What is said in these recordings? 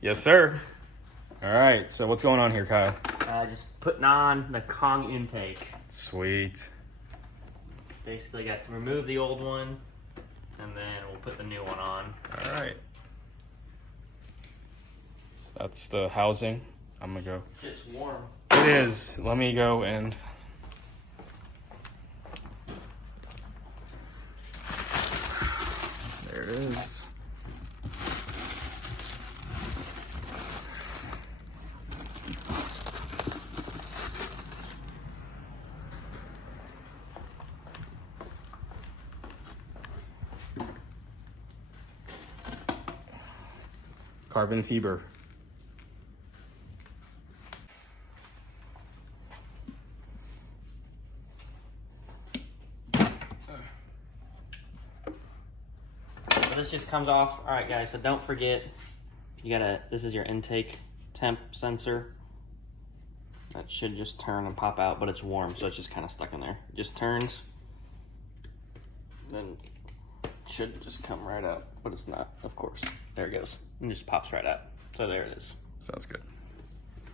Yes, sir. All right, so what's going on here, Kyle? Just putting on the Kong intake. Sweet. Basically got to remove the old one, and then we'll put the new one on. All right. That's the housing. I'm gonna go. It's warm. It is. Let me go and... There it is. Carbon fiber. So this just comes off. All right, guys, so don't forget, this is your intake temp sensor. That should just turn and pop out, but it's warm, so it's just kind of stuck in there. It just turns, then should just come right out, but it's not, of course. There it goes, and just pops right out. So there it is. Sounds good.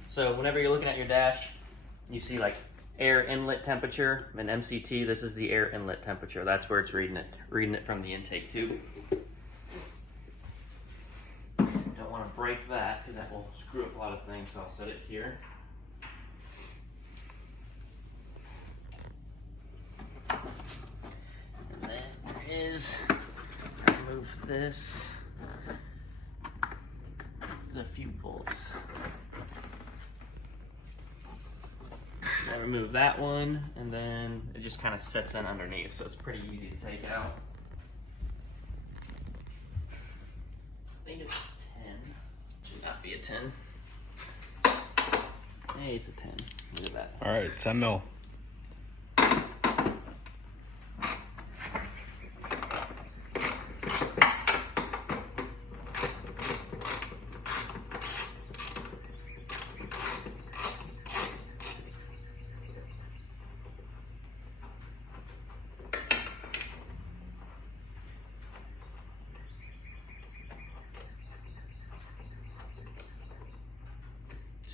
So whenever you're looking at your dash, you see like air inlet temperature and MCT. This is the air inlet temperature. That's where it's reading it from the intake tube. Don't want to break that because that will screw up a lot of things. So I'll set it here. And then there is. Remove this. A few bolts. I remove that one, and then it just kind of sets in underneath, so it's pretty easy to take out. I think it's 10. Should not be a 10. Hey, it's a 10. Look at that. All right, 10 mil.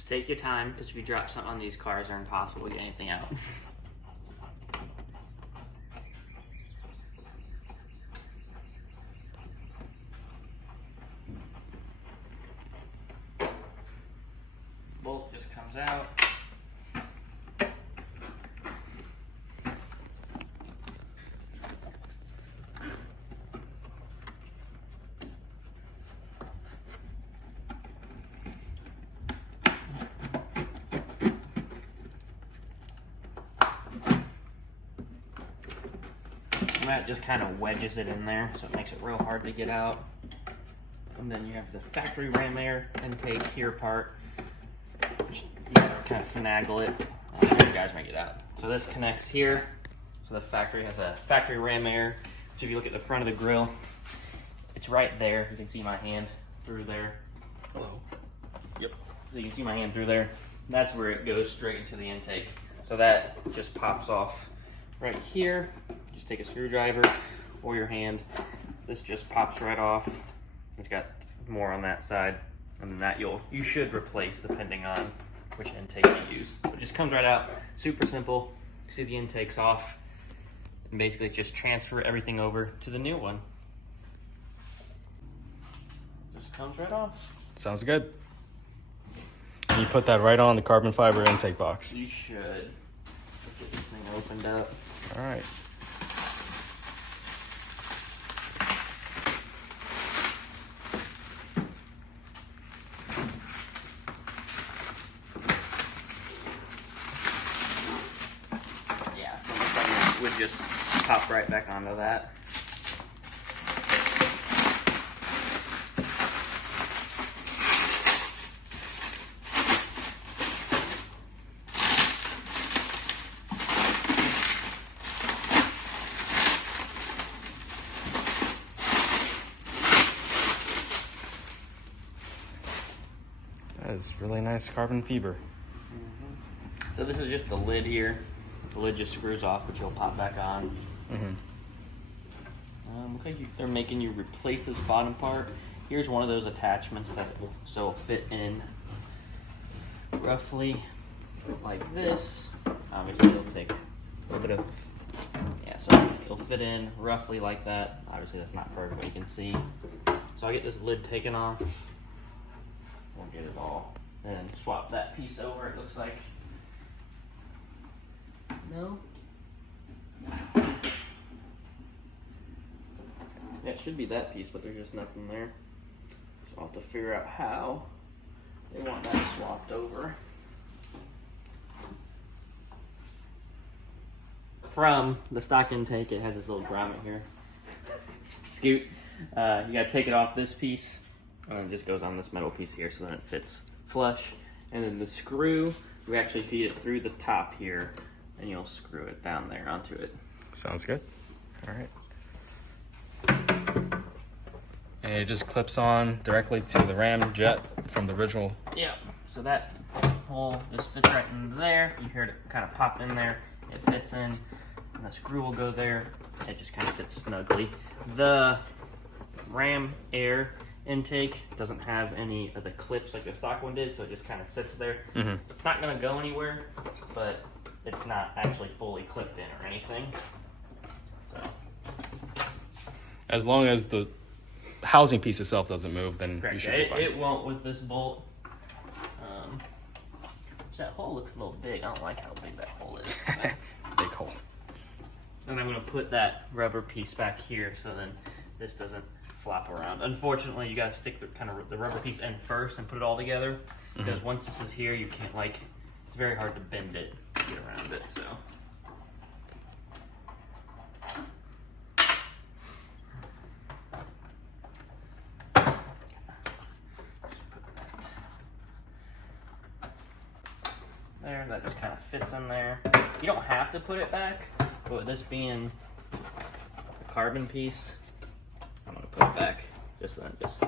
Take your time, because if you drop something on these cars, they're impossible to get anything out. Bolt just comes out. That just kind of wedges it in there, so it makes it real hard to get out. And then you have the factory ram air intake here part, which you gotta kind of finagle it. I'm sure you guys make it out. So this connects here. So the factory has a factory ram air. So if you look at the front of the grill, it's right there. You can see my hand through there. Hello. Yep. So you can see my hand through there. That's where it goes straight into the intake. So that just pops off right here. Just take a screwdriver or your hand. This just pops right off. It's got more on that side, and then that you should replace depending on which intake you use. It just comes right out. Super simple. See the intake's off, and basically just transfer everything over to the new one. Just comes right off. Sounds good. You put that right on the carbon fiber intake box. You should. Let's get this thing opened up. All right. Yeah, so it would just pop right back onto that. That is really nice carbon fiber. So this is just the lid here. The lid just screws off, which you'll pop back on. Mm-hmm. Looks like they're making you replace this bottom part. here's one of those attachments that will fit in roughly like this. Obviously it'll take a little bit of, yeah, so it'll fit in roughly like that. Obviously that's not perfect, but you can see. So I'll get this lid taken off. We'll get it all, and then swap that piece over, it looks like. No? Yeah, it should be that piece, but there's just nothing there. So I'll have to figure out how they want that swapped over. From the stock intake, it has this little grommet here. Scoot. You gotta take it off this piece, and it just goes on this metal piece here, so then it fits flush. And then the screw, we actually feed it through the top here, and you'll screw it down there onto it. Sounds good. All right. And it just clips on directly to the ram jet from the original. Yeah, so that hole just fits right in there. You heard it kind of pop in there. It fits in, and the screw will go there. It just kind of fits snugly. The ram air intake doesn't have any of the clips like the stock one did, so it just kind of sits there. It's not going to go anywhere, but it's not actually fully clipped in or anything. So, as long as the housing piece itself doesn't move, then correct. you should be fine. It won't with this bolt. That hole looks a little big. I don't like how big that hole is. Big hole. And I'm going to put that rubber piece back here so then this doesn't flop around. Unfortunately, you got to stick the rubber piece in first and put it all together, because once this is here, you can't, like, it's very hard to bend it to get around it. So. There, that just kind of fits in there. You don't have to put it back, but with this being a carbon piece, I'm gonna put it back. Just so that just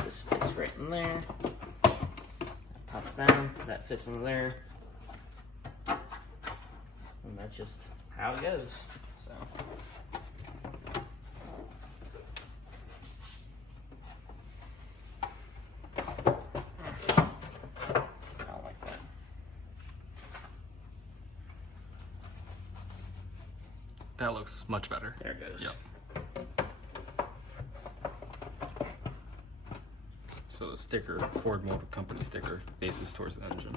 fits right in there. Pop down, that fits in there, and that's just how it goes. So. That looks much better. There it goes. Yep. So the sticker, Ford Motor Company sticker, faces towards the engine.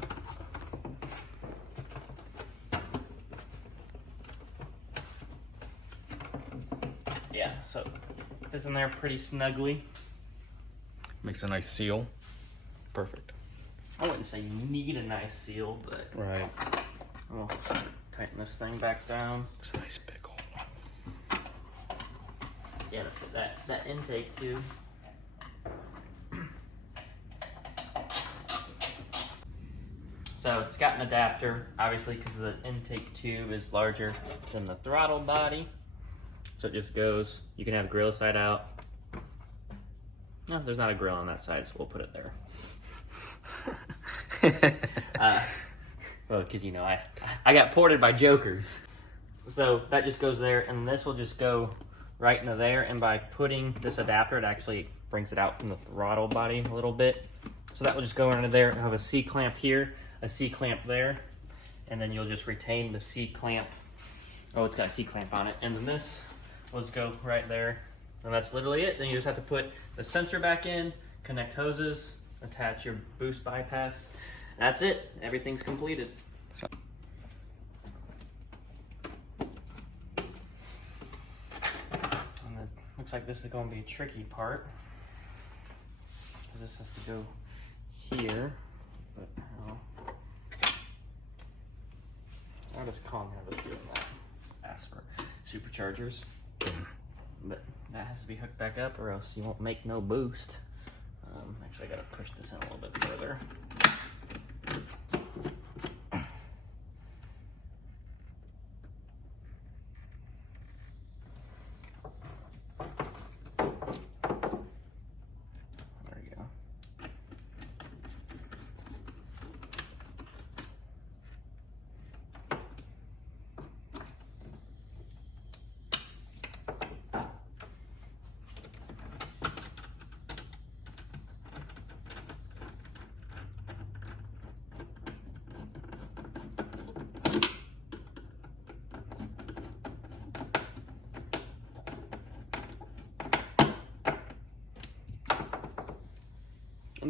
Yeah, so it fits in there pretty snugly. Makes a nice seal. Perfect. I wouldn't say you need a nice seal, but Right. we'll tighten this thing back down. It's a nice big hole. Yeah, to put that intake too. So it's got an adapter, obviously, because the intake tube is larger than the throttle body. So it just goes, you can have grill side out. No, there's not a grill on that side, so we'll put it there. Well, because, you know, I got ported by jokers. So that just goes there, and this will just go right into there, and by putting this adapter, it actually brings it out from the throttle body a little bit. So that will just go into there. I have a C-clamp here, a C-clamp there, and then you'll just retain the C-clamp. Oh, it's got a C-clamp on it. And then this will just go right there, and that's literally it. Then you just have to put the sensor back in, connect hoses, attach your boost bypass. That's it. Everything's completed. So Looks like this is going to be a tricky part, because this has to go here. But I'll just calm down with doing that. Ask for superchargers, but that has to be hooked back up, or else you won't make no boost. Actually, I got to push this in a little bit further.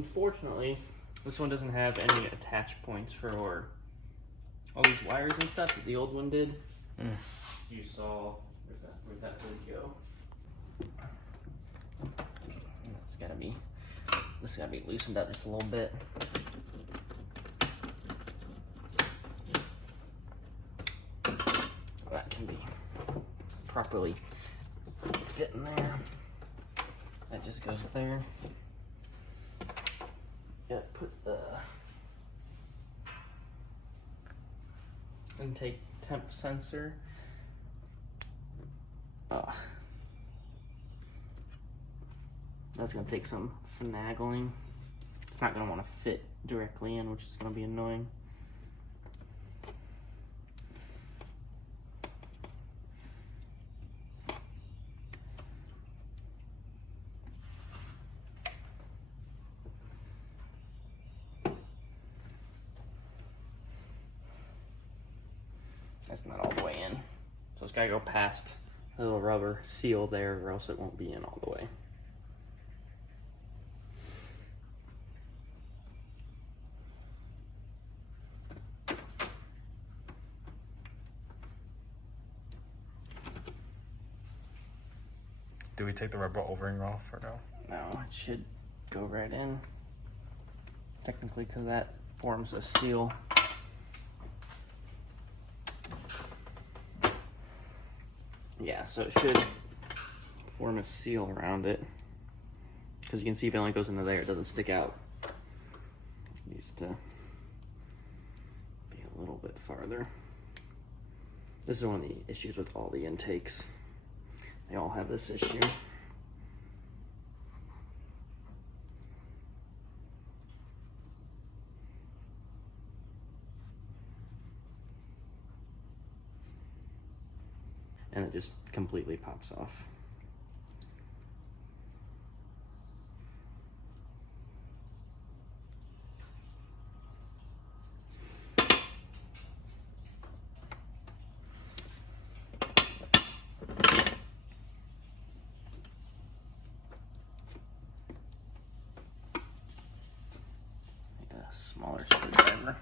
unfortunately, this one doesn't have any attach points for all these wires and stuff that the old one did. You saw, where'd that lid go? This gotta be loosened up just a little bit. That can be properly fit in there. That just goes there. Gotta put the intake temp sensor. That's gonna take some finagling. It's not gonna want to fit directly in, which is gonna be annoying. That's not all the way in. So it's gotta go past the little rubber seal there, or else it won't be in all the way. Do we take the rubber O-ring off or no? No, it should go right in. Technically, because that forms a seal. Yeah, so it should form a seal around it. Because you can see if it only goes into there, it doesn't stick out. It needs to be a little bit farther. This is one of the issues with all the intakes. They all have this issue. And it just completely pops off. A smaller screwdriver.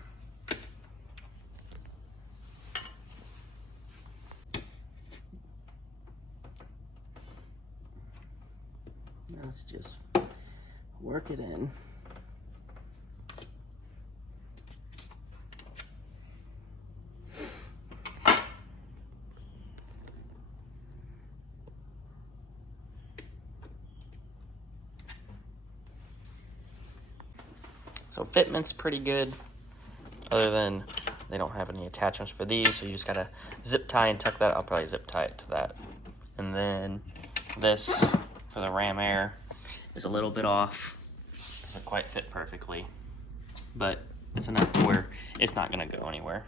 Let's just work it in. So fitment's pretty good, other than they don't have any attachments for these, so you just gotta zip tie and tuck that. I'll probably zip tie it to that. And then this for the ram air is a little bit off. Doesn't quite fit perfectly, but it's enough to where it's not gonna go anywhere.